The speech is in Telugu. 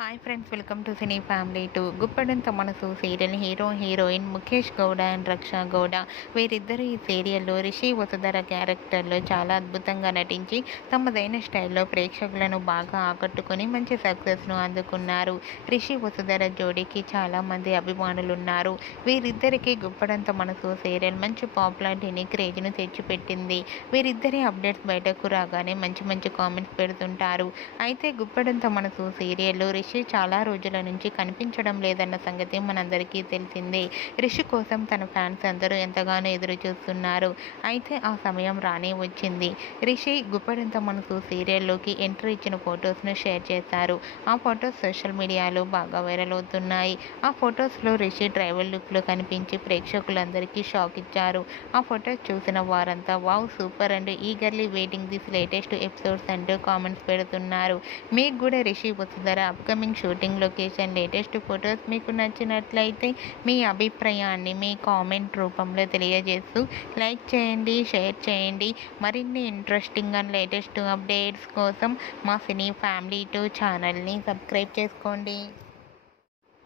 Hi friends, welcome to cine family two. Guppedantha Manasu serial heroine Mukesh Gowda and Raksha Gowda వీరిద్దరూ ఈ సీరియల్లో రిషి వసుధర క్యారెక్టర్లో చాలా అద్భుతంగా నటించి తమదైన స్టైల్లో ప్రేక్షకులను బాగా ఆకట్టుకొని మంచి సక్సెస్ను అందుకున్నారు. రిషి వసుధర జోడీకి చాలామంది అభిమానులు ఉన్నారు. వీరిద్దరికీ గుప్పడంత మనసు సీరియల్ మంచి పాపులారిటీని క్రేజ్ను తెచ్చిపెట్టింది. వీరిద్దరి అప్డేట్స్ బయటకు రాగానే మంచి మంచి కామెంట్స్ పెడుతుంటారు. అయితే గుప్పడంత మనసు సీరియల్లో రిషి చాలా రోజుల నుంచి కనిపించడం లేదన్న సంగతి మనందరికీ తెలిసిందే. రిషి కోసం తన ఫ్యాన్స్ అందరూ ఎంతగానో ఎదురు చూస్తున్నారు. అయితే ఆ సమయం రానే వచ్చింది. రిషి గుప్పడంత మనసు సీరియల్లోకి ఎంట్రీ ఇచ్చిన ఫొటోస్ను షేర్ చేశారు. ఆ ఫొటోస్ సోషల్ మీడియాలో బాగా వైరల్ అవుతున్నాయి. ఆ ఫొటోస్లో రిషి ట్రైబల్ లుక్లో కనిపించి ప్రేక్షకులందరికీ షాక్ ఇచ్చారు. ఆ ఫొటోస్ చూసిన వారంతా wow super and eagerly waiting this latest episodes అంటూ కామెంట్స్ పెడుతున్నారు. మీకు కూడా Rishi Vasudhara upcoming shooting location latest photos మీకు నచ్చినట్లయితే మీ అభిప్రాయాన్ని మీ కామెంట్ రూపంలో తెలియజేస్తూ లైక్ చేయండి, షేర్ చేయండి. మరిన్ని ఇంట్రెస్టింగ్ అండ్ లేటెస్ట్ అప్డేట్స్ కోసం మా సినీ ఫ్యామిలీ 2 ఛానల్ని సబ్స్క్రైబ్ చేసుకోండి.